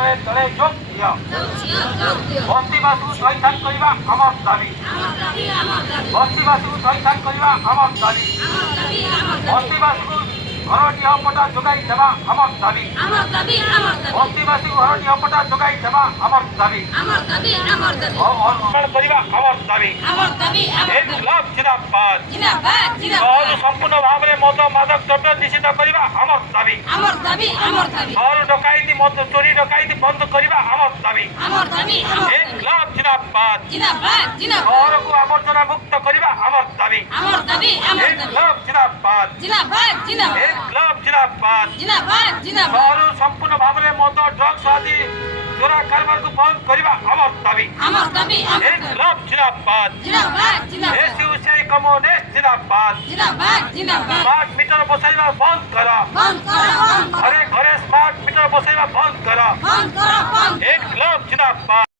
দলে দলে যোগ দিও বস্তিবাসীকে শৈতান করিবা আমার দাবি বস্তিবাসীকে শৈতান করিবা আমার দাবি বস্তিবাসীকে ঘর নিরাপত্তা যোগাই দেবা আমার দাবি বস্তিবাসীকে ঘর নিরাপত্তা যোগাই দেবা আমার দাবি করিবা আমার দাবি ইনকলাব জিন্দাবাদ শহর সম্পূর্ণ ভাবে মদ মাদক দ্রব্য নিষিদ্ধ করিবা আমার দাবি শহর ডকাইতি মদ চোরি ডকাইতি বন্ধ করিবা আমার দাবি ইনকলাব জিন্দাবাদ শহরকে আবর্জনা মুক্ত করিবা আমার দাবি ইনকলাব জিন্দাবাদ ইনকলাব জিন্দাবাদ শহর সম্পূর্ণ ভাবে মদ ড্রগ্স আদি চোরা কারবারকে বন্ধ করিবা আমার দাবি ইনকলাব জিন্দাবাদ এসইউসিআই কমিউনিস্ট জিন্দাবাদ স্মার্ট মিটার বসাইবা বন্ধ করা ঘরে ঘরে স্মার্ট মিটার বসাইবা বন্ধ করা ইনকলাব জিন্দাবাদ।